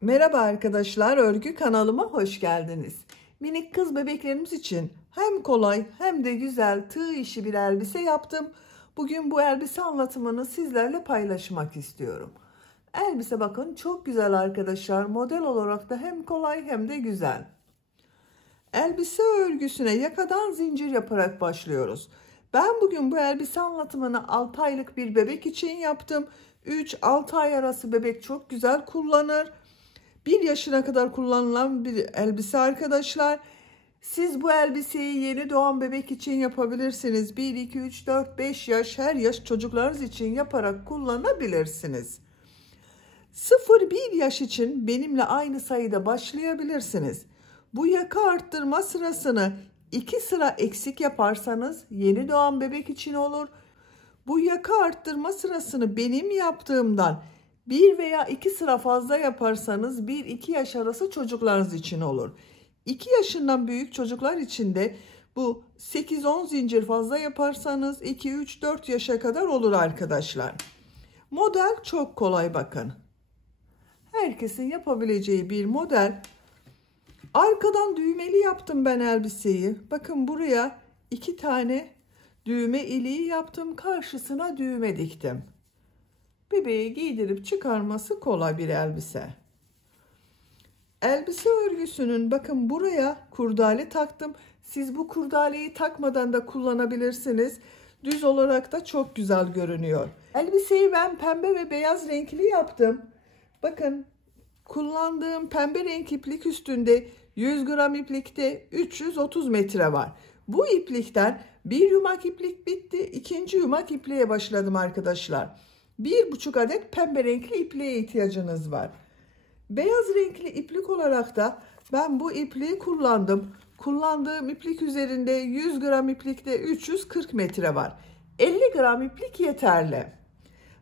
Merhaba arkadaşlar, örgü kanalıma hoş geldiniz. Minik kız bebeklerimiz için hem kolay hem de güzel tığ işi bir elbise yaptım. Bugün bu elbise anlatımını sizlerle paylaşmak istiyorum. Elbise bakın çok güzel arkadaşlar. Model olarak da hem kolay hem de güzel. Elbise örgüsüne yakadan zincir yaparak başlıyoruz. Ben bugün bu elbise anlatımını 6 aylık bir bebek için yaptım. 3-6 ay arası bebek çok güzel kullanır. 1 yaşına kadar kullanılan bir elbise arkadaşlar. Siz bu elbiseyi yeni doğan bebek için yapabilirsiniz. 1, 2, 3, 4, 5 yaş, her yaş çocuklarınız için yaparak kullanabilirsiniz. 0-1 yaş için benimle aynı sayıda başlayabilirsiniz. Bu yaka arttırma sırasını 2 sıra eksik yaparsanız yeni doğan bebek için olur. Bu yaka arttırma sırasını benim yaptığımdan 1 veya 2 sıra fazla yaparsanız 1-2 yaş arası çocuklarınız için olur. 2 yaşından büyük çocuklar için de bu 8-10 zincir fazla yaparsanız 2-3-4 yaşa kadar olur arkadaşlar. Model çok kolay bakın. Herkesin yapabileceği bir model. Arkadan düğmeli yaptım ben elbiseyi. Bakın buraya 2 tane düğme iliği yaptım. Karşısına düğme diktim. Bebeği giydirip çıkarması kolay bir elbise. Elbise örgüsünün bakın buraya kurdale taktım. Siz bu kurdaleyi takmadan da kullanabilirsiniz. Düz olarak da çok güzel görünüyor. Elbiseyi ben pembe ve beyaz renkli yaptım. Bakın kullandığım pembe renk iplik üstünde 100 gram iplikte 330 metre var. Bu iplikten bir yumak iplik bitti. İkinci yumak ipliğe başladım arkadaşlar. 1,5 adet pembe renkli ipliğe ihtiyacınız var. Beyaz renkli iplik olarak da ben bu ipliği kullandım. Kullandığım iplik üzerinde 100 gram iplikte 340 metre var. 50 gram iplik yeterli.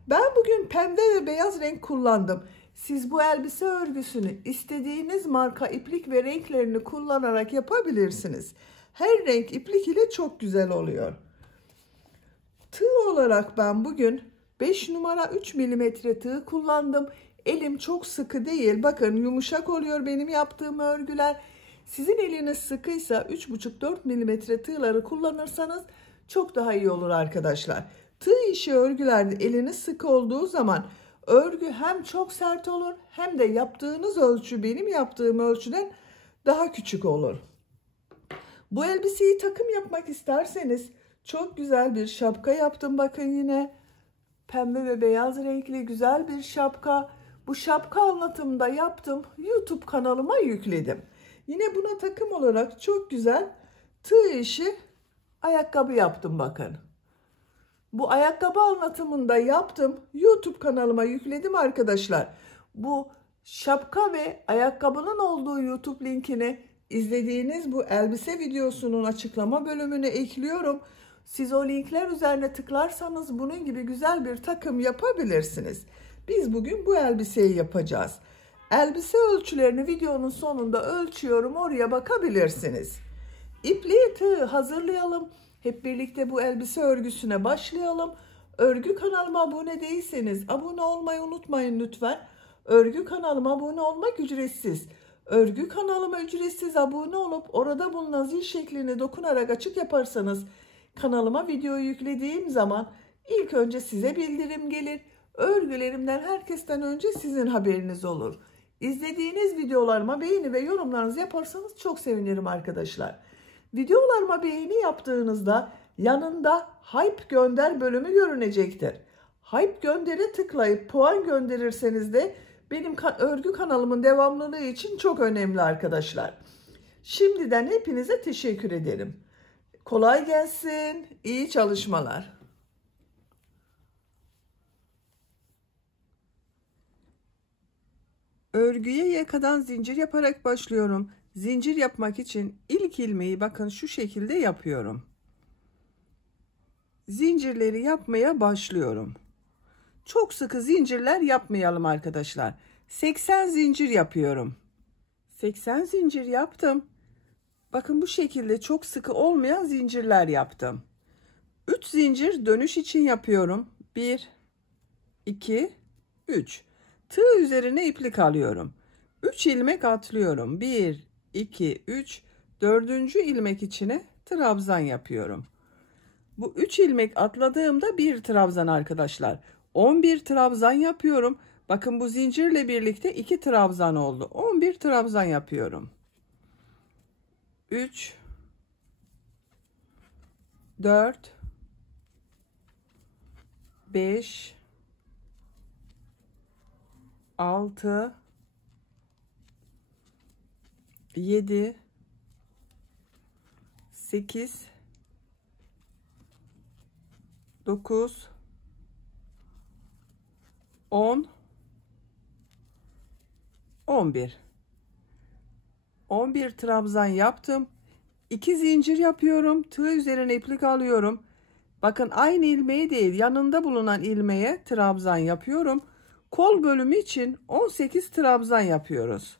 Ben bugün pembe ve beyaz renk kullandım. Siz bu elbise örgüsünü istediğiniz marka iplik ve renklerini kullanarak yapabilirsiniz. Her renk iplik ile çok güzel oluyor. Tığ olarak ben bugün 5 numara 3 milimetre tığ kullandım. Elim çok sıkı değil. Bakın yumuşak oluyor benim yaptığım örgüler. Sizin eliniz sıkıysa 3,5-4 milimetre tığları kullanırsanız çok daha iyi olur arkadaşlar. Tığ işi örgülerde eliniz sıkı olduğu zaman örgü hem çok sert olur hem de yaptığınız ölçü benim yaptığım ölçüden daha küçük olur. Bu elbiseyi takım yapmak isterseniz çok güzel bir şapka yaptım. Bakın yine pembe ve beyaz renkli güzel bir şapka. Bu şapka anlatımda yaptım. YouTube kanalıma yükledim. Yine buna takım olarak çok güzel tığ işi ayakkabı yaptım bakın. Bu ayakkabı anlatımında yaptım. YouTube kanalıma yükledim arkadaşlar. Bu şapka ve ayakkabının olduğu YouTube linkini izlediğiniz bu elbise videosunun açıklama bölümüne ekliyorum. Siz o linkler üzerine tıklarsanız bunun gibi güzel bir takım yapabilirsiniz. Biz bugün bu elbiseyi yapacağız. Elbise ölçülerini videonun sonunda ölçüyorum. Oraya bakabilirsiniz. İpliği tığ hazırlayalım. Hep birlikte bu elbise örgüsüne başlayalım. Örgü kanalıma abone değilseniz abone olmayı unutmayın lütfen. Örgü kanalıma abone olmak ücretsiz. Örgü kanalıma ücretsiz abone olup orada bulunan zil şeklini dokunarak açık yaparsanız kanalıma videoyu yüklediğim zaman ilk önce size bildirim gelir. Örgülerimden herkesten önce sizin haberiniz olur. İzlediğiniz videolarıma beğeni ve yorumlarınızı yaparsanız çok sevinirim arkadaşlar. Videolarıma beğeni yaptığınızda yanında Hype gönder bölümü görünecektir. Hype göndere tıklayıp puan gönderirseniz de benim örgü kanalımın devamlılığı için çok önemli arkadaşlar. Şimdiden hepinize teşekkür ederim. Kolay gelsin, iyi çalışmalar. Örgüye yakadan zincir yaparak başlıyorum. Zincir yapmak için ilk ilmeği bakın şu şekilde yapıyorum. Zincirleri yapmaya başlıyorum. Çok sıkı zincirler yapmayalım arkadaşlar. 80 zincir yapıyorum. 80 zincir yaptım. Bakın bu şekilde çok sıkı olmayan zincirler yaptım. 3 zincir dönüş için yapıyorum. 1, 2, 3. Tığ üzerine iplik alıyorum. 3 ilmek atlıyorum. 1, 2, 3. 4. ilmek içine trabzan yapıyorum. Bu 3 ilmek atladığımda bir trabzan arkadaşlar. 11 trabzan yapıyorum. Bakın bu zincirle birlikte 2 trabzan oldu. 11 trabzan yapıyorum. 3, 4, 5, 6, 7, 8, 9, 10, 11. 11 trabzan yaptım. 2 zincir yapıyorum. Tığ üzerine iplik alıyorum. Bakın aynı ilmeği değil, yanında bulunan ilmeğe trabzan yapıyorum. Kol bölümü için 18 trabzan yapıyoruz.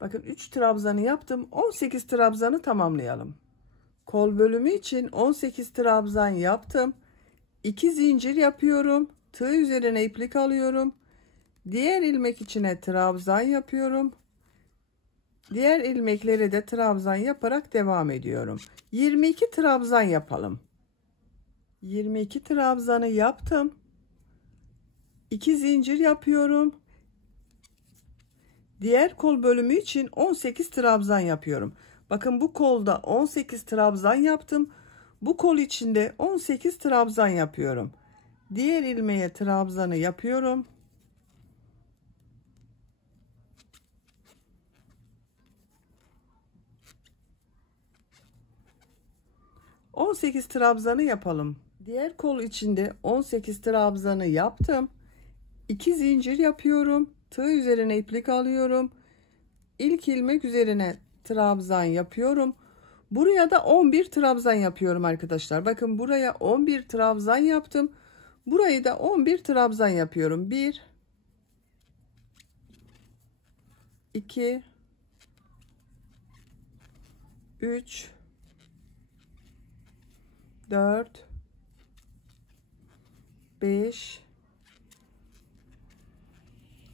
Bakın 3 trabzanı yaptım. 18 trabzanı tamamlayalım. Kol bölümü için 18 trabzan yaptım. 2 zincir yapıyorum. Tığ üzerine iplik alıyorum. Diğer ilmek içine trabzan yapıyorum. Diğer ilmekleri de trabzan yaparak devam ediyorum. 22 trabzan yapalım. 22 trabzanı yaptım. 2 zincir yapıyorum. Diğer kol bölümü için 18 trabzan yapıyorum. Bakın bu kolda 18 trabzan yaptım. Bu kol içinde 18 trabzan yapıyorum. Diğer ilmeğe trabzanı yapıyorum. 18 trabzanı yapalım. Diğer kol içinde 18 trabzanı yaptım. 2 zincir yapıyorum. Tığ üzerine iplik alıyorum. İlk ilmek üzerine trabzan yapıyorum. Buraya da 11 trabzan yapıyorum arkadaşlar. Bakın buraya 11 trabzan yaptım. Burayı da 11 trabzan yapıyorum. 1, 2, 3, 4, 5,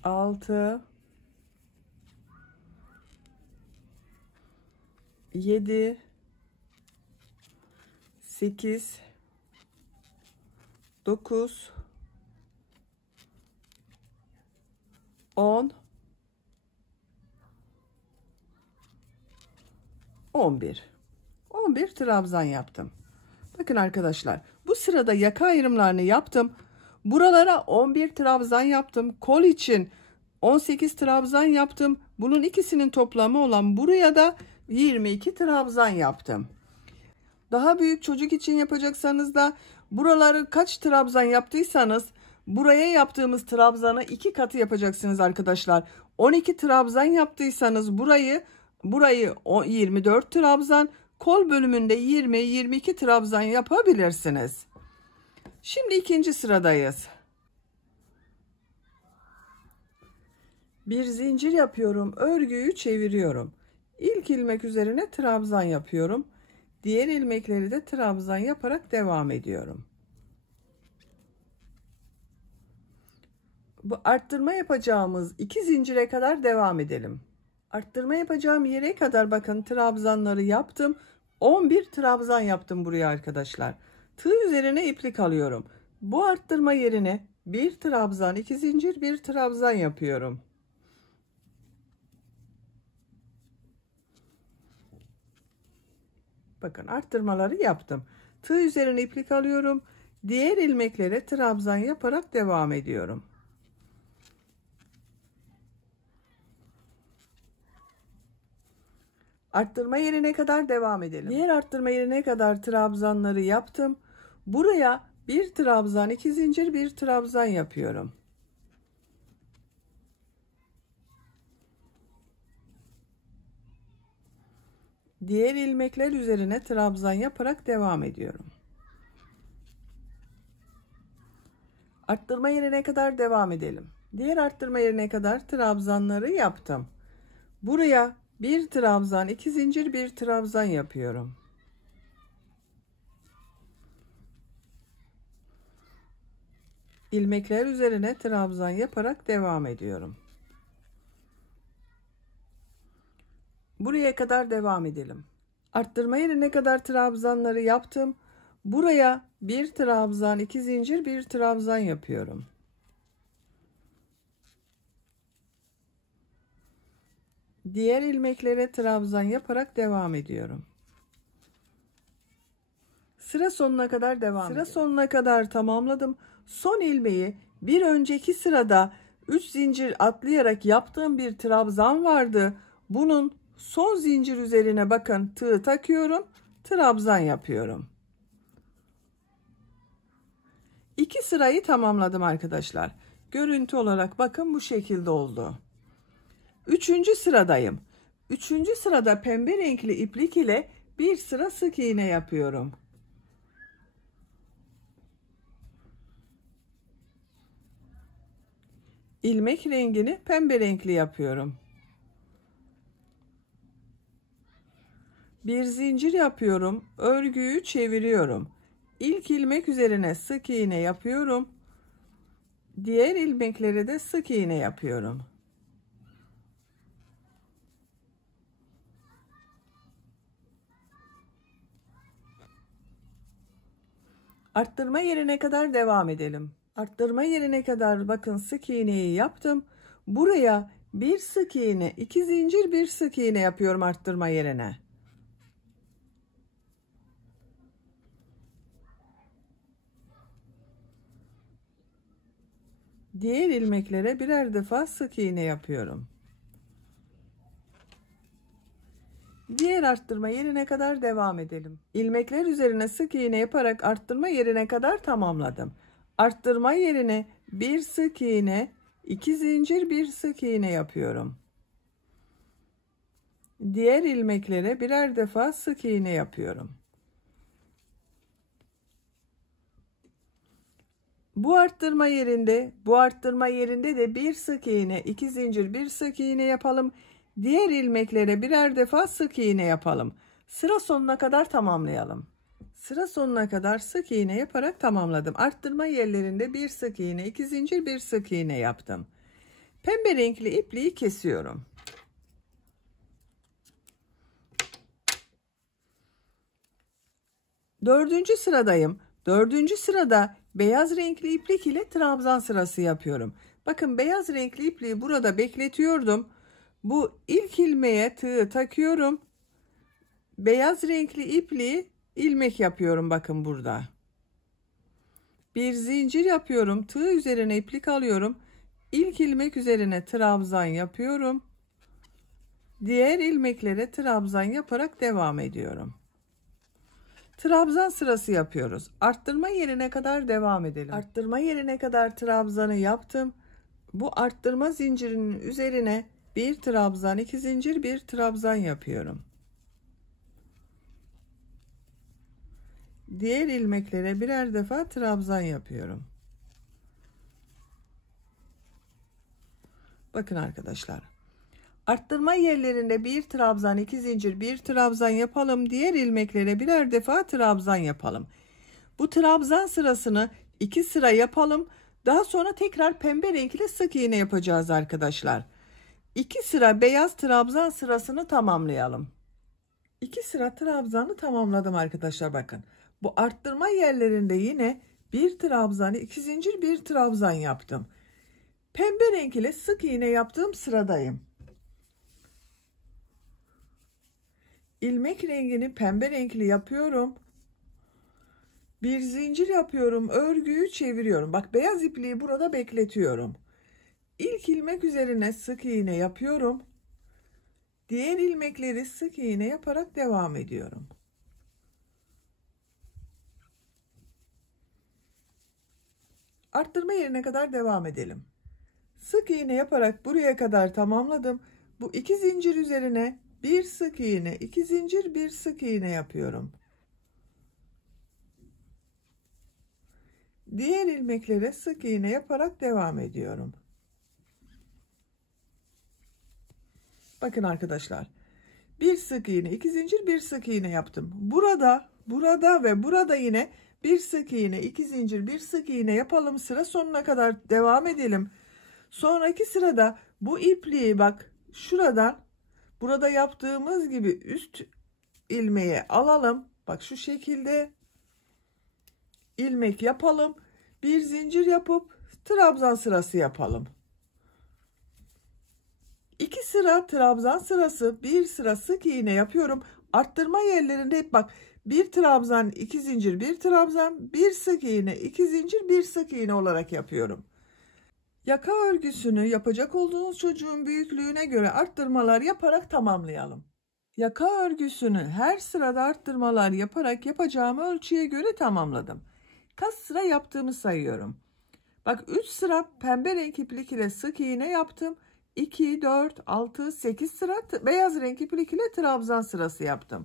6, 7, 8, 9, 10, 11. 11 trabzan yaptım. Bakın arkadaşlar, bu sırada yaka ayrımlarını yaptım. Buralara 11 trabzan yaptım. Kol için 18 trabzan yaptım. Bunun ikisinin toplamı olan buraya da 22 trabzan yaptım. Daha büyük çocuk için yapacaksanız da buraları kaç trabzan yaptıysanız buraya yaptığımız trabzanı 2 katı yapacaksınız arkadaşlar. 12 trabzan yaptıysanız burayı 24 trabzan, kol bölümünde 20-22 trabzan yapabilirsiniz. Şimdi ikinci sıradayız. Bir zincir yapıyorum, örgüyü çeviriyorum. İlk ilmek üzerine trabzan yapıyorum. Diğer ilmekleri de trabzan yaparak devam ediyorum. Bu arttırma yapacağımız 2 zincire kadar devam edelim. Arttırma yapacağım yere kadar bakın trabzanları yaptım. 11 trabzan yaptım buraya arkadaşlar. Tığ üzerine iplik alıyorum. Bu arttırma yerine bir trabzan, 2 zincir, bir trabzan yapıyorum. Bakın arttırmaları yaptım. Tığ üzerine iplik alıyorum. Diğer ilmeklere trabzan yaparak devam ediyorum. Arttırma yerine kadar devam edelim. Diğer arttırma yerine kadar trabzanları yaptım. Buraya bir trabzan, 2 zincir, bir trabzan yapıyorum. Diğer ilmekler üzerine trabzan yaparak devam ediyorum. Arttırma yerine kadar devam edelim. Diğer arttırma yerine kadar trabzanları yaptım. Buraya bir trabzan, 2 zincir, bir trabzan yapıyorum. İlmekler üzerine trabzan yaparak devam ediyorum. Buraya kadar devam edelim. Arttırma yerine kadar trabzanları yaptım. Buraya bir trabzan, 2 zincir, bir trabzan yapıyorum. Diğer ilmeklere trabzan yaparak devam ediyorum. Sıra sonuna kadar devam ediyorum. Sıra sonuna kadar tamamladım. Son ilmeği bir önceki sırada 3 zincir atlayarak yaptığım bir trabzan vardı. Bunun son zincir üzerine bakın tığ takıyorum, trabzan yapıyorum. 2 sırayı tamamladım arkadaşlar. Görüntü olarak bakın bu şekilde oldu. 3. sıradayım. 3. sırada pembe renkli iplik ile bir sıra sık iğne yapıyorum. İlmek rengini pembe renkli yapıyorum. Bir zincir yapıyorum, örgüyü çeviriyorum. İlk ilmek üzerine sık iğne yapıyorum. Diğer ilmeklere de sık iğne yapıyorum. Arttırma yerine kadar devam edelim. Arttırma yerine kadar bakın sık iğneyi yaptım. Buraya bir sık iğne, 2 zincir, bir sık iğne yapıyorum arttırma yerine. Diğer ilmeklere birer defa sık iğne yapıyorum. Diğer arttırma yerine kadar devam edelim. İlmekler üzerine sık iğne yaparak arttırma yerine kadar tamamladım. Arttırma yerine bir sık iğne, 2 zincir, bir sık iğne yapıyorum. Diğer ilmeklere birer defa sık iğne yapıyorum. Bu arttırma yerinde de bir sık iğne, 2 zincir, bir sık iğne yapalım. Diğer ilmeklere birer defa sık iğne yapalım. Sıra sonuna kadar tamamlayalım. Sıra sonuna kadar sık iğne yaparak tamamladım. Arttırma yerlerinde bir sık iğne, 2 zincir, bir sık iğne yaptım. Pembe renkli ipliği kesiyorum. Dördüncü sıradayım. 4. sırada beyaz renkli iplik ile trabzan sırası yapıyorum. Bakın beyaz renkli ipliği burada bekletiyordum. Bu ilk ilmeğe tığ takıyorum. Beyaz renkli ipliği ilmek yapıyorum bakın burada. Bir zincir yapıyorum. Tığ üzerine iplik alıyorum. İlk ilmek üzerine trabzan yapıyorum. Diğer ilmeklere trabzan yaparak devam ediyorum. Trabzan sırası yapıyoruz. Arttırma yerine kadar devam edelim. Arttırma yerine kadar trabzanı yaptım. Bu arttırma zincirinin üzerine bir trabzan, 2 zincir, bir trabzan yapıyorum. Diğer ilmeklere birer defa trabzan yapıyorum. Bakın arkadaşlar. Arttırma yerlerinde bir trabzan, 2 zincir, bir trabzan yapalım. Diğer ilmeklere birer defa trabzan yapalım. Bu trabzan sırasını 2 sıra yapalım. Daha sonra tekrar pembe renkli sık iğne yapacağız arkadaşlar. 2 sıra beyaz trabzan sırasını tamamlayalım. 2 sıra trabzanı tamamladım arkadaşlar bakın. Bu arttırma yerlerinde yine bir trabzan, 2 zincir, bir trabzan yaptım. Pembe renk ile sık iğne yaptığım sıradayım. İlmek rengini pembe renkli yapıyorum. Bir zincir yapıyorum, örgüyü çeviriyorum. Bak beyaz ipliği burada bekletiyorum. İlk ilmek üzerine sık iğne yapıyorum. Diğer ilmekleri sık iğne yaparak devam ediyorum. Arttırma yerine kadar devam edelim. Sık iğne yaparak buraya kadar tamamladım. Bu 2 zincir üzerine bir sık iğne, 2 zincir, bir sık iğne yapıyorum. Diğer ilmeklere sık iğne yaparak devam ediyorum. Bakın arkadaşlar. Bir sık iğne, 2 zincir, bir sık iğne yaptım. Burada ve burada yine Bir sık iğne, 2 zincir, bir sık iğne yapalım. Sıra sonuna kadar devam edelim. Sonraki sırada bu ipliği bak şuradan, burada yaptığımız gibi üst ilmeğe alalım. Bak şu şekilde ilmek yapalım. Bir zincir yapıp trabzan sırası yapalım. 2 sıra trabzan sırası, bir sıra sık iğne yapıyorum. Arttırma yerlerinde hep bak, bir trabzan, 2 zincir, bir trabzan, bir sık iğne, 2 zincir, bir sık iğne olarak yapıyorum. Yaka örgüsünü yapacak olduğunuz çocuğun büyüklüğüne göre arttırmalar yaparak tamamlayalım. Yaka örgüsünü her sırada arttırmalar yaparak yapacağım ölçüye göre tamamladım. Kaç sıra yaptığımı sayıyorum. Bak 3 sıra pembe renk iplik ile sık iğne yaptım. 2, 4, 6, 8 sıra beyaz renk iplik ile trabzan sırası yaptım.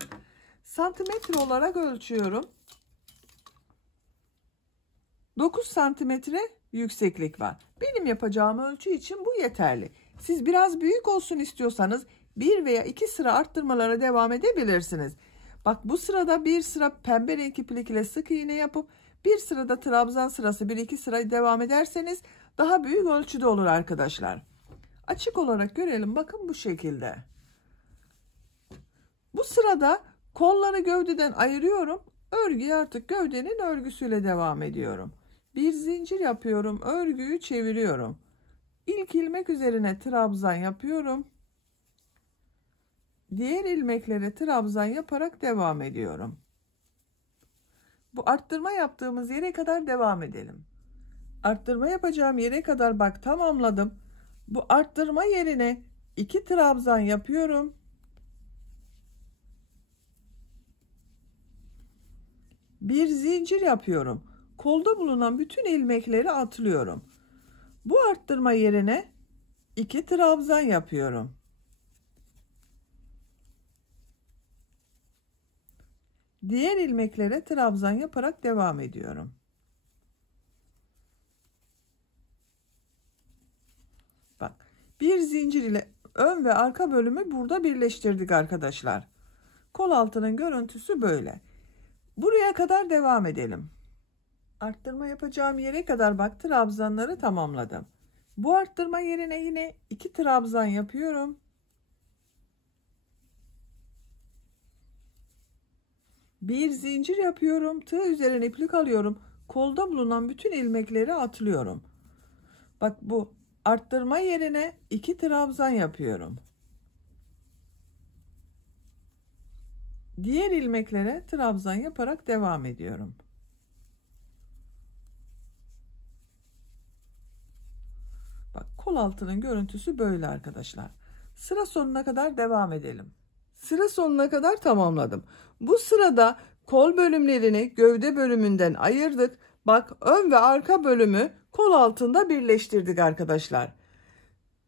Santimetre olarak ölçüyorum. 9 santimetre yükseklik var. Benim yapacağım ölçü için bu yeterli. Siz biraz büyük olsun istiyorsanız 1 veya 2 sıra arttırmalara devam edebilirsiniz. Bak bu sırada bir sıra pembe renk iplik ile sık iğne yapıp bir sırada trabzan sırası 1-2 sıra devam ederseniz daha büyük ölçüde olur arkadaşlar. Açık olarak görelim. Bakın bu şekilde. Bu sırada kolları gövdeden ayırıyorum. Örgüye artık gövdenin örgüsüyle devam ediyorum. Bir zincir yapıyorum. Örgüyü çeviriyorum. İlk ilmek üzerine trabzan yapıyorum. Diğer ilmeklere trabzan yaparak devam ediyorum. Bu arttırma yaptığımız yere kadar devam edelim. Arttırma yapacağım yere kadar bak tamamladım. Bu arttırma yerine 2 trabzan yapıyorum. Bir zincir yapıyorum. Kolda bulunan bütün ilmekleri atlıyorum. Bu arttırma yerine 2 trabzan yapıyorum. Diğer ilmeklere trabzan yaparak devam ediyorum. Bak, bir zincir ile ön ve arka bölümü burada birleştirdik arkadaşlar. Kol altının görüntüsü böyle. Buraya kadar devam edelim. Arttırma yapacağım yere kadar bak trabzanları tamamladım. Bu arttırma yerine yine 2 trabzan yapıyorum. Bir zincir yapıyorum. Tığ üzerine iplik alıyorum. Kolda bulunan bütün ilmekleri atlıyorum. Bak bu arttırma yerine 2 trabzan yapıyorum. Diğer ilmeklere trabzan yaparak devam ediyorum. Bak kol altının görüntüsü böyle arkadaşlar. Sıra sonuna kadar devam edelim. Sıra sonuna kadar tamamladım. Bu sırada kol bölümlerini gövde bölümünden ayırdık. Bak ön ve arka bölümü kol altında birleştirdik arkadaşlar.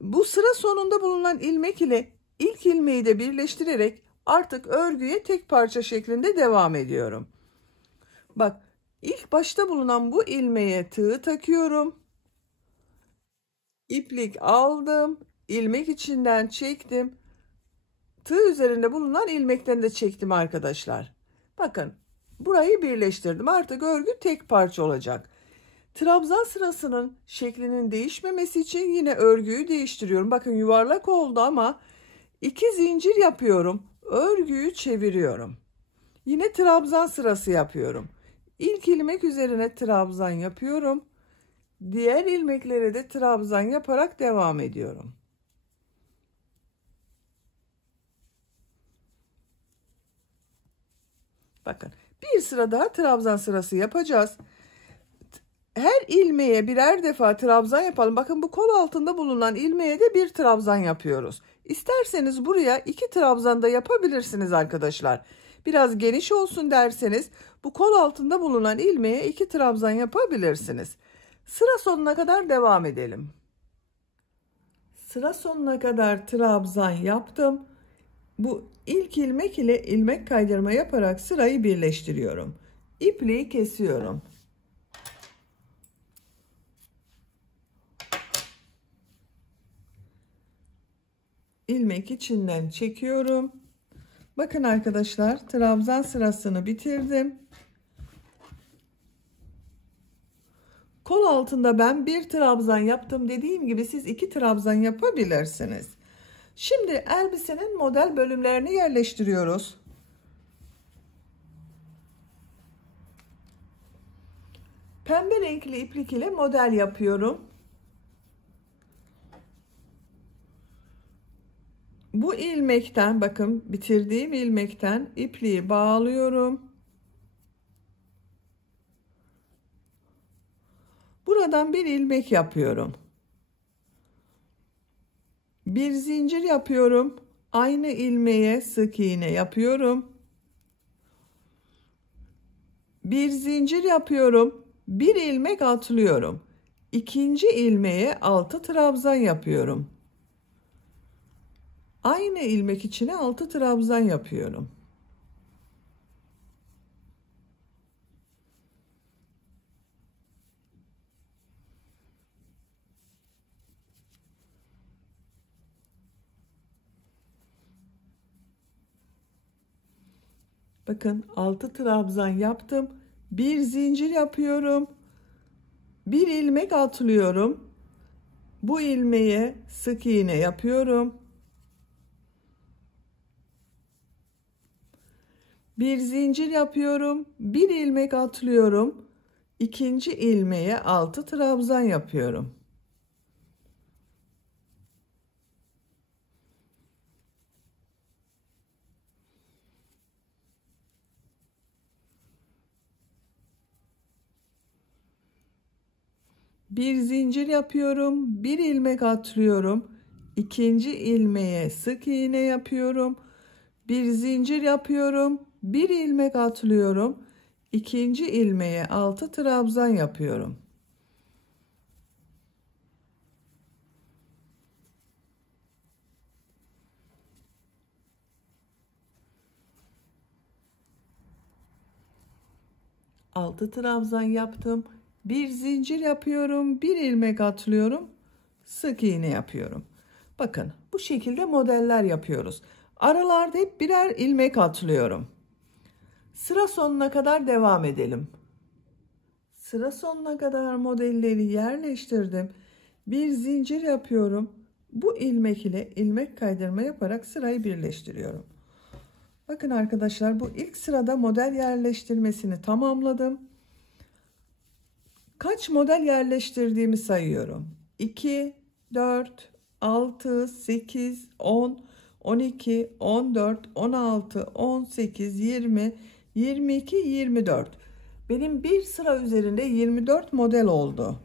Bu sıra sonunda bulunan ilmek ile ilk ilmeği de birleştirerek artık örgüye tek parça şeklinde devam ediyorum. Bak ilk başta bulunan bu ilmeğe tığ takıyorum. İplik aldım. İlmek içinden çektim. Tığ üzerinde bulunan ilmekten de çektim arkadaşlar. Bakın burayı birleştirdim. Artık örgü tek parça olacak. Trabzan sırasının şeklinin değişmemesi için yine örgüyü değiştiriyorum. Bakın yuvarlak oldu ama 2 zincir yapıyorum. Örgüyü çeviriyorum. Yine trabzan sırası yapıyorum. İlk ilmek üzerine trabzan yapıyorum. Diğer ilmeklere de trabzan yaparak devam ediyorum. Bakın bir sıra daha trabzan sırası yapacağız. Her ilmeğe birer defa trabzan yapalım. Bakın bu kol altında bulunan ilmeğe de bir trabzan yapıyoruz. İsterseniz buraya 2 trabzan da yapabilirsiniz arkadaşlar. Biraz geniş olsun derseniz bu kol altında bulunan ilmeğe 2 trabzan yapabilirsiniz. Sıra sonuna kadar devam edelim. Sıra sonuna kadar trabzan yaptım. Bu ilk ilmek ile ilmek kaydırma yaparak sırayı birleştiriyorum. İpliği kesiyorum. İlmek içinden çekiyorum. Bakın arkadaşlar trabzan sırasını bitirdim. Kol altında ben bir trabzan yaptım dediğim gibi siz 2 trabzan yapabilirsiniz. Şimdi elbisenin model bölümlerini yerleştiriyoruz. Pembe renkli iplik ile model yapıyorum. Bu ilmekten, bakın bitirdiğim ilmekten ipliği bağlıyorum. Buradan bir ilmek yapıyorum. Bir zincir yapıyorum. Aynı ilmeğe sık iğne yapıyorum. Bir zincir yapıyorum. Bir ilmek atlıyorum. İkinci ilmeğe 6 trabzan yapıyorum. Aynı ilmek içine 6 trabzan yapıyorum. Bakın 6 trabzan yaptım. Bir zincir yapıyorum. Bir ilmek atlıyorum. Bu ilmeğe sık iğne yapıyorum. Bir zincir yapıyorum. Bir ilmek atlıyorum. İkinci ilmeğe 6 trabzan yapıyorum. Bir zincir yapıyorum. Bir ilmek atlıyorum. İkinci ilmeğe sık iğne yapıyorum. Bir zincir yapıyorum. Bir ilmek atlıyorum. İkinci ilmeğe 6 trabzan yapıyorum. Altı trabzan yaptım. Bir zincir yapıyorum. Bir ilmek atlıyorum. Sık iğne yapıyorum. Bakın bu şekilde modeller yapıyoruz. Aralarda hep birer ilmek atlıyorum. Sıra sonuna kadar devam edelim. Sıra sonuna kadar modelleri yerleştirdim. Bir zincir yapıyorum. Bu ilmek ile ilmek kaydırma yaparak sırayı birleştiriyorum. Bakın arkadaşlar, bu ilk sırada model yerleştirmesini tamamladım. Kaç model yerleştirdiğimi sayıyorum. 2, 4, 6, 8, 10, 12, 14, 16, 18, 20, 22, 24. Benim bir sıra üzerinde 24 model oldu.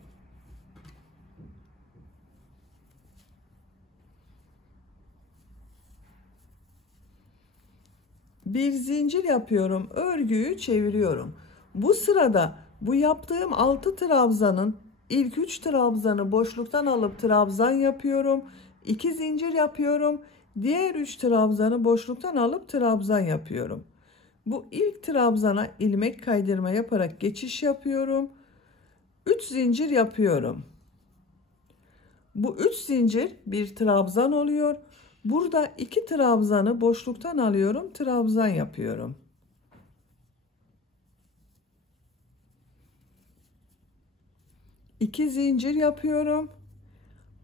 Bir zincir yapıyorum, örgüyü çeviriyorum. Bu sırada bu yaptığım 6 trabzanın ilk 3 trabzanı boşluktan alıp trabzan yapıyorum. 2 zincir yapıyorum. Diğer 3 trabzanı boşluktan alıp trabzan yapıyorum. Bu ilk trabzana ilmek kaydırma yaparak geçiş yapıyorum. 3 zincir yapıyorum. Bu 3 zincir bir trabzan oluyor. Burada 2 trabzanı boşluktan alıyorum, trabzan yapıyorum. İki zincir yapıyorum.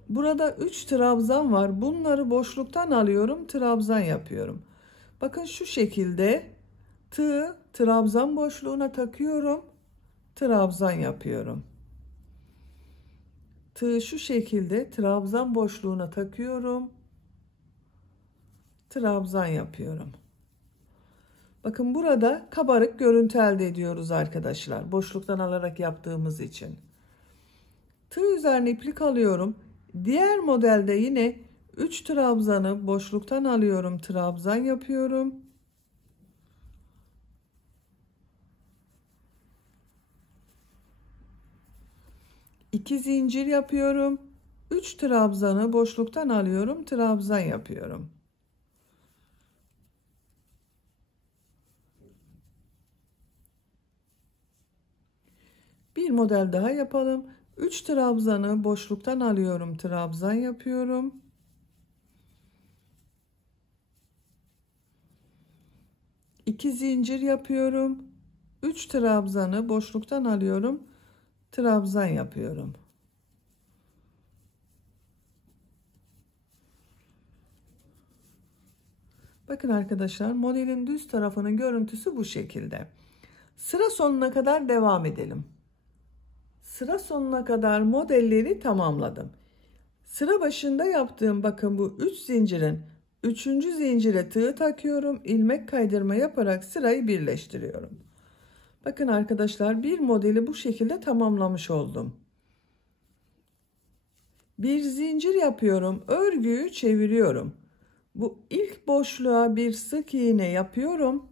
Burada 3 trabzan var. Bunları boşluktan alıyorum, trabzan yapıyorum. Bakın şu şekilde tığı trabzan boşluğuna takıyorum, trabzan yapıyorum. Tığı şu şekilde trabzan boşluğuna takıyorum, trabzan yapıyorum. Bakın burada kabarık görüntü elde ediyoruz arkadaşlar, boşluktan alarak yaptığımız için. Tığ üzerine iplik alıyorum. Diğer modelde yine 3 trabzanı boşluktan alıyorum, trabzan yapıyorum. İki zincir yapıyorum. 3 trabzanı boşluktan alıyorum, trabzan yapıyorum. Bir model daha yapalım. 3 trabzanı boşluktan alıyorum, trabzan yapıyorum. İki zincir yapıyorum. 3 trabzanı boşluktan alıyorum, trabzan yapıyorum. Bakın arkadaşlar, modelin düz tarafının görüntüsü bu şekilde. Sıra sonuna kadar devam edelim. Sıra sonuna kadar modelleri tamamladım. Sıra başında yaptığım bakın bu 3 zincirin 3. zincire tığ takıyorum. İlmek kaydırma yaparak sırayı birleştiriyorum. Bakın arkadaşlar, bir modeli bu şekilde tamamlamış oldum. Bir zincir yapıyorum. Örgüyü çeviriyorum. Bu ilk boşluğa bir sık iğne yapıyorum.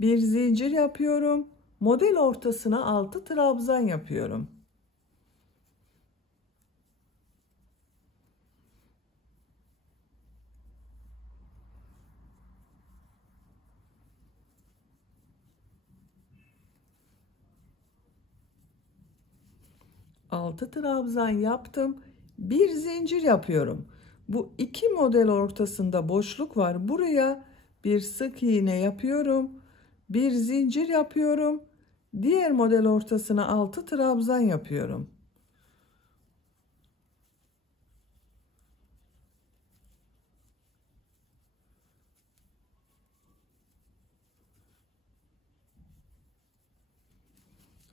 Bir zincir yapıyorum. Model ortasına 6 trabzan yapıyorum. Altı trabzan yaptım. Bir zincir yapıyorum. Bu iki model ortasında boşluk var. Buraya bir sık iğne yapıyorum. Bir zincir yapıyorum. Diğer model ortasına 6 trabzan yapıyorum.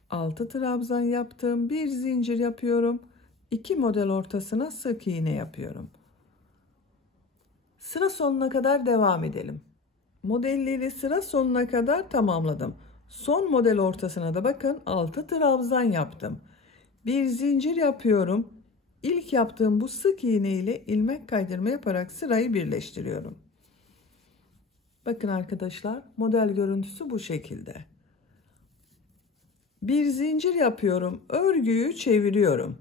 Altı trabzan yaptım. Bir zincir yapıyorum. İki model ortasına sık iğne yapıyorum. Sıra sonuna kadar devam edelim. Modelleri sıra sonuna kadar tamamladım. Son model ortasına da bakın 6 trabzan yaptım. Bir zincir yapıyorum. İlk yaptığım bu sık iğne ile ilmek kaydırma yaparak sırayı birleştiriyorum. Bakın arkadaşlar, model görüntüsü bu şekilde. Bir zincir yapıyorum. Örgüyü çeviriyorum.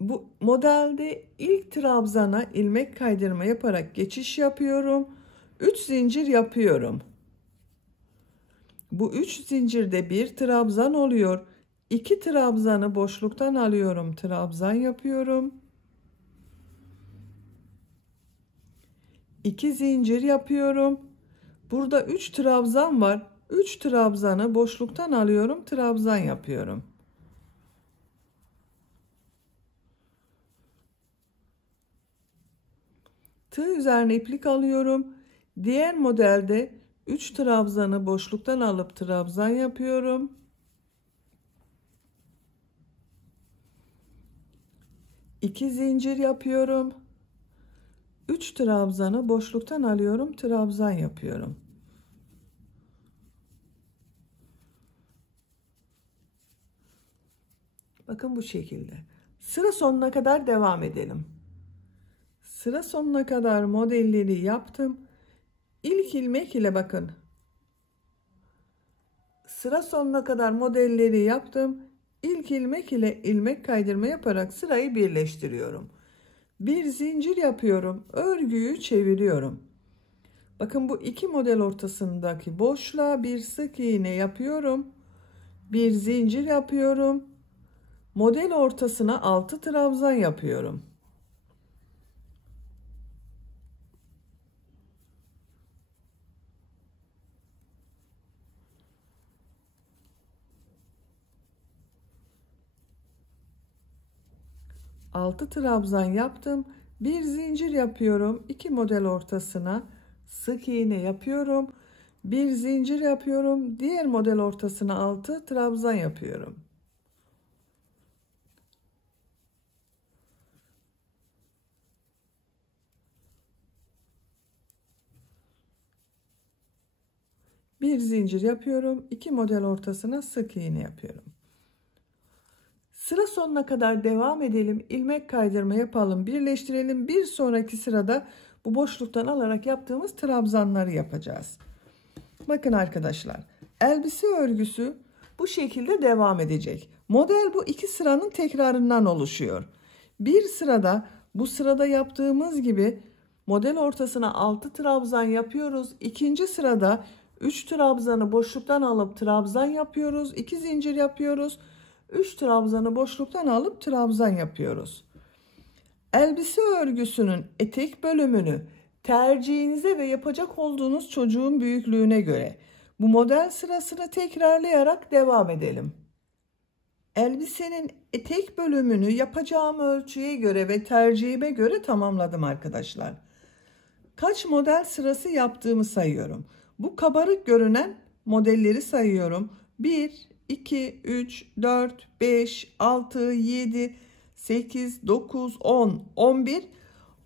Bu modelde ilk trabzana ilmek kaydırma yaparak geçiş yapıyorum. 3 zincir yapıyorum. Bu 3 zincirde bir trabzan oluyor. 2 trabzanı boşluktan alıyorum. Trabzan yapıyorum. 2 zincir yapıyorum. Burada 3 trabzan var. 3 trabzanı boşluktan alıyorum. Trabzan yapıyorum. Tığ üzerine iplik alıyorum. Diğer modelde 3 trabzanı boşluktan alıp trabzan yapıyorum. İki zincir yapıyorum. 3 trabzanı boşluktan alıyorum. Trabzan yapıyorum. Bakın bu şekilde. Sıra sonuna kadar devam edelim. Sıra sonuna kadar modelleri yaptım. İlk ilmek ile bakın. Sıra sonuna kadar modelleri yaptım. İlk ilmek ile ilmek kaydırma yaparak sırayı birleştiriyorum. Bir zincir yapıyorum. Örgüyü çeviriyorum. Bakın bu iki model ortasındaki boşluğa bir sık iğne yapıyorum. Bir zincir yapıyorum. Model ortasına 6 trabzan yapıyorum. Altı trabzan yaptım. Bir zincir yapıyorum. İki model ortasına sık iğne yapıyorum. Bir zincir yapıyorum. Diğer model ortasına 6 trabzan yapıyorum. Bir zincir yapıyorum. İki model ortasına sık iğne yapıyorum. Sıra sonuna kadar devam edelim. İlmek kaydırma yapalım. Birleştirelim. Bir sonraki sırada bu boşluktan alarak yaptığımız trabzanları yapacağız. Bakın arkadaşlar. Elbise örgüsü bu şekilde devam edecek. Model bu iki sıranın tekrarından oluşuyor. Bir sırada bu sırada yaptığımız gibi model ortasına 6 trabzan yapıyoruz. İkinci sırada 3 trabzanı boşluktan alıp trabzan yapıyoruz. 2 zincir yapıyoruz. 3 trabzanı boşluktan alıp trabzan yapıyoruz. Elbise örgüsünün etek bölümünü tercihinize ve yapacak olduğunuz çocuğun büyüklüğüne göre bu model sırasını tekrarlayarak devam edelim. Elbisenin etek bölümünü yapacağım ölçüye göre ve tercihime göre tamamladım arkadaşlar. Kaç model sırası yaptığımı sayıyorum. Bu kabarık görünen modelleri sayıyorum. 1, 2, 3, 4, 5, 6, 7, 8, 9, 10, 11,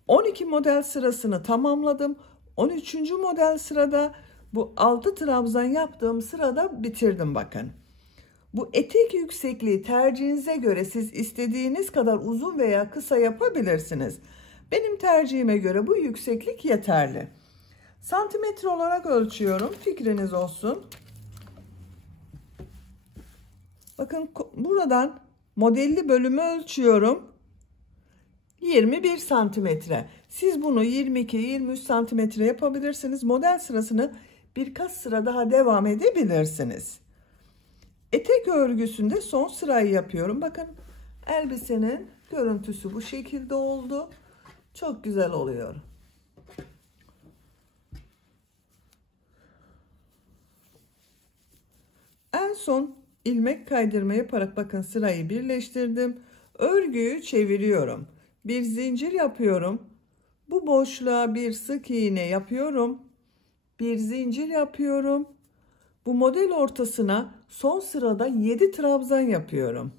12 model sırasını tamamladım. 13. model sırada bu 6 trabzan yaptığım sırada bitirdim bakın. Bu etek yüksekliği tercihinize göre siz istediğiniz kadar uzun veya kısa yapabilirsiniz. Benim tercihime göre bu yükseklik yeterli. Santimetre olarak ölçüyorum. Fikriniz olsun. Bakın buradan modelli bölümü ölçüyorum. 21 santimetre. Siz bunu 22-23 santimetre yapabilirsiniz. Model sırasını birkaç sıra daha devam edebilirsiniz. Etek örgüsünde son sırayı yapıyorum. Bakın elbisenin görüntüsü bu şekilde oldu. Çok güzel oluyor. En son ilmek kaydırma yaparak bakın sırayı birleştirdim. Örgüyü çeviriyorum. Bir zincir yapıyorum. Bu boşluğa bir sık iğne yapıyorum. Bir zincir yapıyorum. Bu model ortasına son sırada 7 trabzan yapıyorum.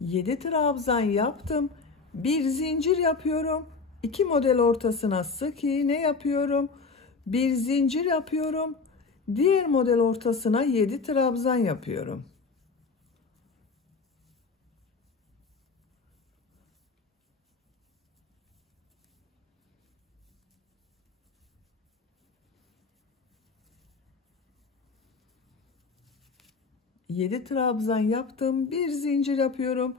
Yedi trabzan yaptım. Bir zincir yapıyorum. 2 model ortasına sık iğne yapıyorum. Bir zincir yapıyorum. Diğer model ortasına 7 trabzan yapıyorum. Yedi trabzan yaptım. Bir zincir yapıyorum.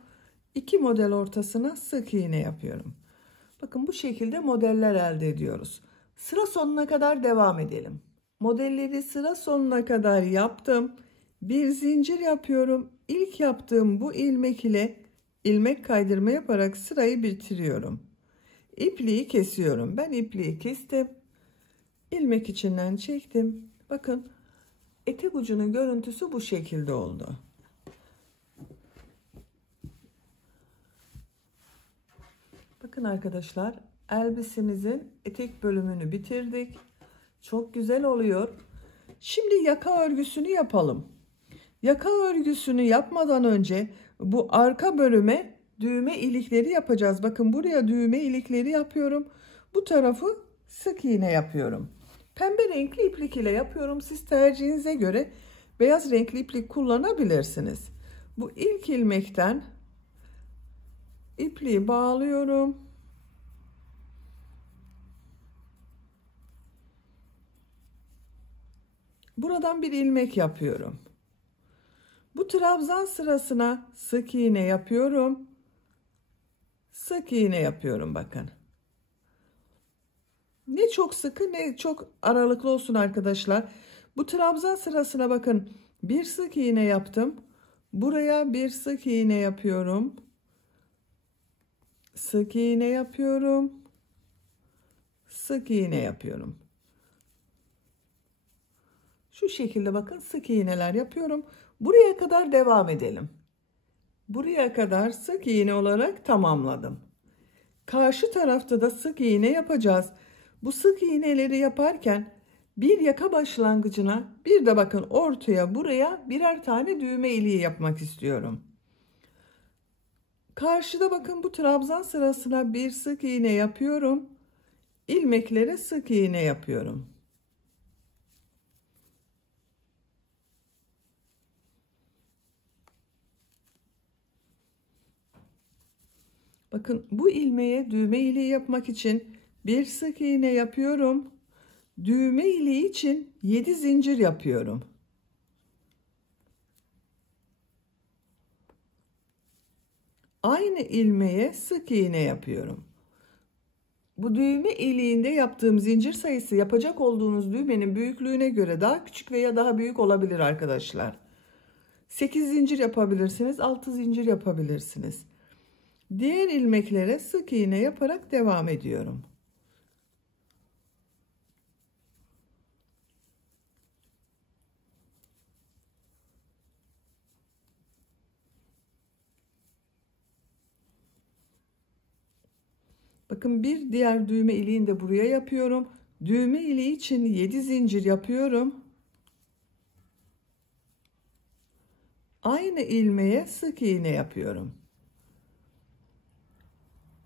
2 model ortasına sık iğne yapıyorum. Bakın bu şekilde modeller elde ediyoruz. Sıra sonuna kadar devam edelim. Modelleri sıra sonuna kadar yaptım. Bir zincir yapıyorum. İlk yaptığım bu ilmek ile ilmek kaydırma yaparak sırayı bitiriyorum. İpliği kesiyorum. Ben ipliği kestim. İlmek içinden çektim. Bakın etek ucunun görüntüsü bu şekilde oldu. Bakın arkadaşlar, elbisemizin etek bölümünü bitirdik. Çok güzel oluyor. Şimdi yaka örgüsünü yapalım. Yaka örgüsünü yapmadan önce bu arka bölüme düğme ilikleri yapacağız. Bakın buraya düğme ilikleri yapıyorum. Bu tarafı sık iğne yapıyorum. Pembe renkli iplik ile yapıyorum. Siz tercihinize göre beyaz renkli iplik kullanabilirsiniz. Bu ilk ilmekten ipliği bağlıyorum. Buradan bir ilmek yapıyorum. Bu trabzan sırasına sık iğne yapıyorum. Sık iğne yapıyorum bakın. Ne çok sıkı ne çok aralıklı olsun arkadaşlar. Bu trabzan sırasına bakın. Bir sık iğne yaptım. Buraya bir sık iğne yapıyorum. Sık iğne yapıyorum. Sık iğne yapıyorum. Şu şekilde bakın sık iğneler yapıyorum. Buraya kadar devam edelim. Buraya kadar sık iğne olarak tamamladım. Karşı tarafta da sık iğne yapacağız. Bu sık iğneleri yaparken bir yaka başlangıcına bir de bakın ortaya buraya birer tane düğme iliği yapmak istiyorum. Karşıda bakın bu trabzan sırasına bir sık iğne yapıyorum. İlmeklere sık iğne yapıyorum. Bakın bu ilmeğe düğme iliği yapmak için bir sık iğne yapıyorum. Düğme iliği için 7 zincir yapıyorum. Aynı ilmeğe sık iğne yapıyorum. Bu düğme iliğinde yaptığım zincir sayısı yapacak olduğunuz düğmenin büyüklüğüne göre daha küçük veya daha büyük olabilir arkadaşlar. 8 zincir yapabilirsiniz, 6 zincir yapabilirsiniz. Diğer ilmeklere sık iğne yaparak devam ediyorum. Bakın bir diğer düğme iliğini de buraya yapıyorum. Düğme iliği için 7 zincir yapıyorum. Aynı ilmeğe sık iğne yapıyorum.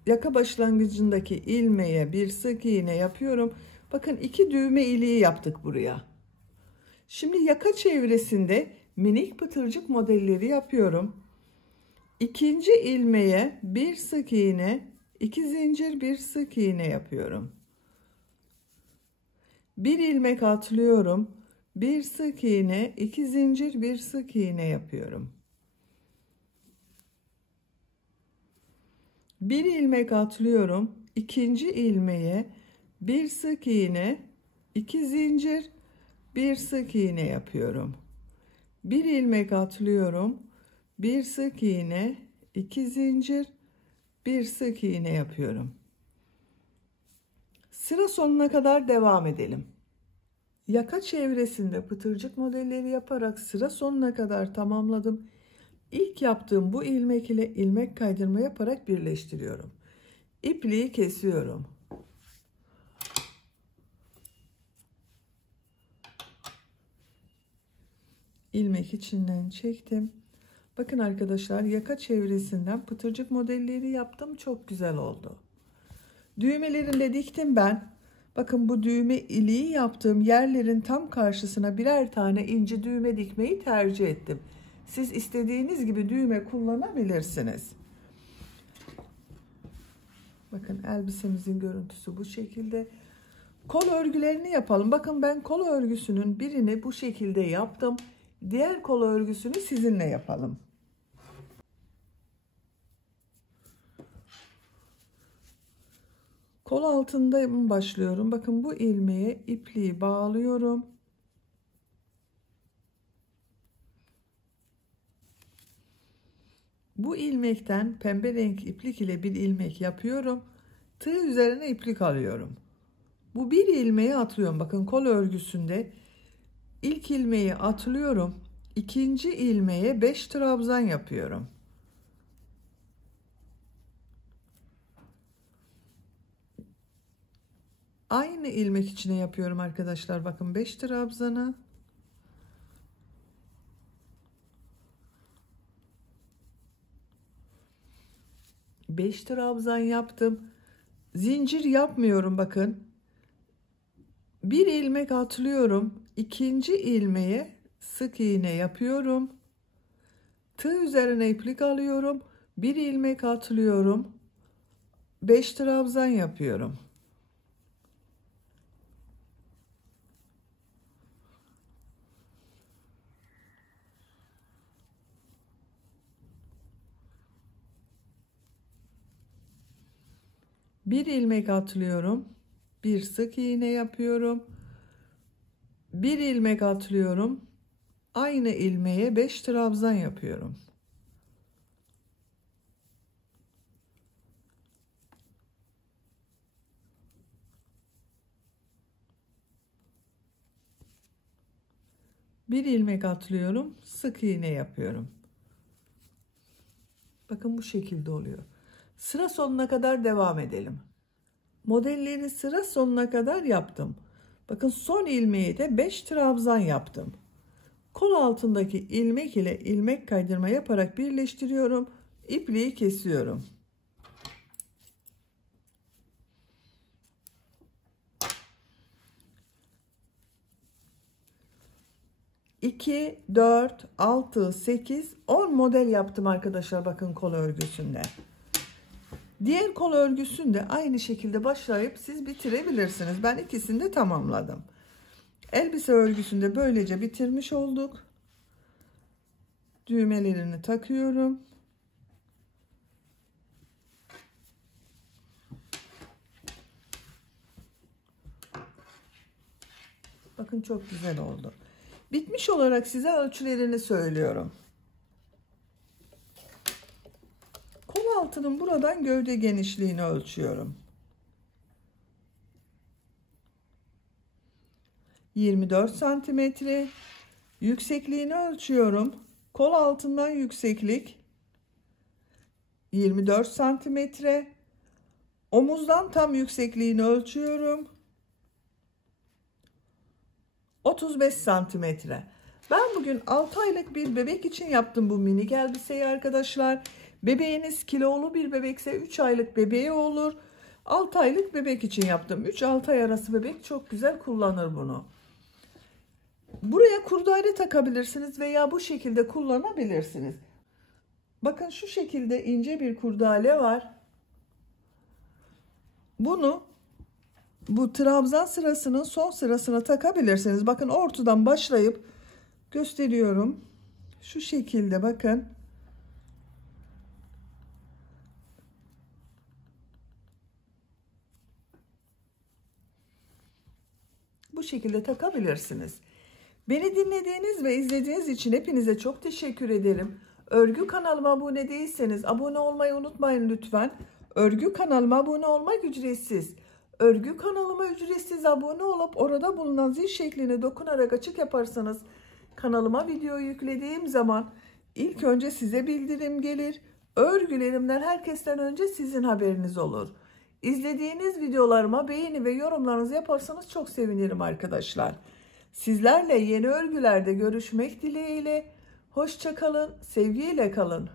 Yaka başlangıcındaki ilmeğe bir sık iğne yapıyorum. Bakın 2 düğme iliği yaptık buraya. Şimdi yaka çevresinde minik pıtırcık modelleri yapıyorum. İkinci ilmeğe bir sık iğne, 2 zincir, bir sık iğne yapıyorum. Bir ilmek atlıyorum. Bir sık iğne, 2 zincir, bir sık iğne yapıyorum. Bir ilmek atlıyorum. İkinci ilmeğe bir sık iğne, 2 zincir, bir sık iğne yapıyorum. Bir ilmek atlıyorum. Bir sık iğne, 2 zincir, bir sık iğne yapıyorum. Sıra sonuna kadar devam edelim. Yaka çevresinde pıtırcık modelleri yaparak sıra sonuna kadar tamamladım. İlk yaptığım bu ilmek ile ilmek kaydırma yaparak birleştiriyorum. İpliği kesiyorum. İlmek içinden çektim. Bakın arkadaşlar, yaka çevresinden pıtırcık modelleri yaptım. Çok güzel oldu. Düğmelerini de diktim ben. Bakın bu düğme iliği yaptığım yerlerin tam karşısına birer tane ince düğme dikmeyi tercih ettim. Siz istediğiniz gibi düğme kullanabilirsiniz. Bakın elbisemizin görüntüsü bu şekilde. Kol örgülerini yapalım. Bakın ben kol örgüsünün birini bu şekilde yaptım. Diğer kol örgüsünü sizinle yapalım. Kol altında başlıyorum. Bakın bu ilmeğe ipliği bağlıyorum. Bu ilmekten pembe renk iplik ile bir ilmek yapıyorum. Tığ üzerine iplik alıyorum. Bu bir ilmeği atlıyorum. Bakın kol örgüsünde ilk ilmeği atlıyorum. İkinci ilmeğe 5 trabzan yapıyorum. Aynı ilmek içine yapıyorum arkadaşlar. Bakın 5 trabzanı. Beş trabzan yaptım. Zincir yapmıyorum bakın. Bir ilmek atlıyorum. İkinci ilmeğe sık iğne yapıyorum. Tığ üzerine iplik alıyorum. Bir ilmek atlıyorum. 5 trabzan yapıyorum. Bir ilmek atlıyorum. Bir sık iğne yapıyorum. Bir ilmek atlıyorum. Aynı ilmeğe 5 trabzan yapıyorum. Bir ilmek atlıyorum. Sık iğne yapıyorum. Bakın bu şekilde oluyor. Sıra sonuna kadar devam edelim. Modelleri sıra sonuna kadar yaptım. Bakın son ilmeği de 5 trabzan yaptım. Kol altındaki ilmek ile ilmek kaydırma yaparak birleştiriyorum. İpliği kesiyorum. İki, 4, 6, 8, 10 model yaptım arkadaşlar. Bakın kol örgüsünde. Diğer kol örgüsünde aynı şekilde başlayıp siz bitirebilirsiniz. Ben ikisini de tamamladım. Elbise örgüsünde böylece bitirmiş olduk. Düğmelerini takıyorum. Bakın çok güzel oldu. Bitmiş olarak size ölçülerini söylüyorum. altının buradan gövde genişliğini ölçüyorum. 24 santimetre. Yüksekliğini ölçüyorum. Kol altından yükseklik 24 santimetre. Omuzdan tam yüksekliğini ölçüyorum. 35 santimetre. Ben bugün 6 aylık bir bebek için yaptım bu minik elbiseyi arkadaşlar. Bebeğiniz kilolu bir bebekse 3 aylık bebeği olur. 6 aylık bebek için yaptım. 3-6 ay arası bebek çok güzel kullanır bunu. Buraya kurdele takabilirsiniz veya bu şekilde kullanabilirsiniz. Bakın şu şekilde ince bir kurdele var. Bunu bu trabzan sırasının son sırasına takabilirsiniz. Bakın ortadan başlayıp gösteriyorum. Şu şekilde bakın. Bu şekilde takabilirsiniz. Beni dinlediğiniz ve izlediğiniz için hepinize çok teşekkür ederim. Örgü kanalıma abone değilseniz abone olmayı unutmayın lütfen. Örgü kanalıma abone olmak ücretsiz. Örgü kanalıma ücretsiz abone olup orada bulunan zil şekline dokunarak açık yaparsanız kanalıma video yüklediğim zaman ilk önce size bildirim gelir. Örgülerimden herkesten önce sizin haberiniz olur. İzlediğiniz videolarıma beğeni ve yorumlarınızı yaparsanız çok sevinirim arkadaşlar. Sizlerle yeni örgülerde görüşmek dileğiyle. Hoşça kalın, sevgiyle kalın.